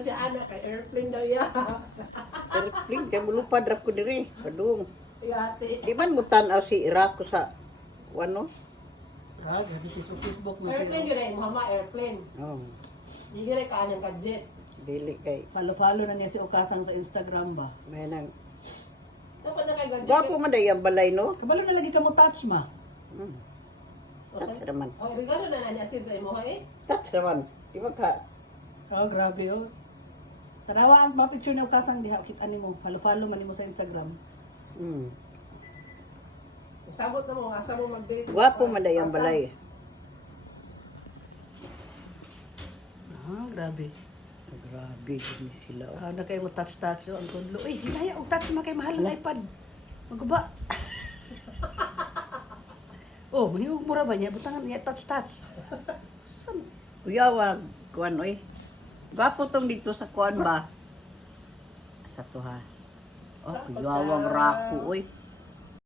Si anak kay airplane daw ya. Airplane, kaya mulupad ra ko diri. Padung. Yati. Di man mo tanaw si Iraq ko sa, ano? Grabe, di Facebook mo Airplane siya. yun eh, Muhammad airplane. Oh, Hindi rin kanyang ka-jet. dili kay. Follow-follow na niya si Okasang sa Instagram ba? May nang, Dapat na kay gadget. gwapo man day ang balay, no? Kabalo na lagi ka mo touch ma. Hmm. Touch naman. Oh, regalo na ni atin sa imo eh. Touch naman. Di ba ka? Oh, grabe oh. Tanawa ang mga picture ni Okasang diha kita nimo. Follow-follow man nimo sa Instagram. Hmm. Sabot na mo, asa mo mag-date. Gwapo man day ang Asa? balay. Ah, grabe. Grabe din sila. Oh. Ah, na kayo mo touch oh, ang tudlo. Uy, hinaya og touch man kay mahal ang iPad. Maguba. Oh, mahiyog mura ba niya? Butangan niya touch. Sam. Kuya, wag, kuan, oy. Gwapo tong dito sa kuan ba? Sa to ha. Oh, kuya, wag rako, oy.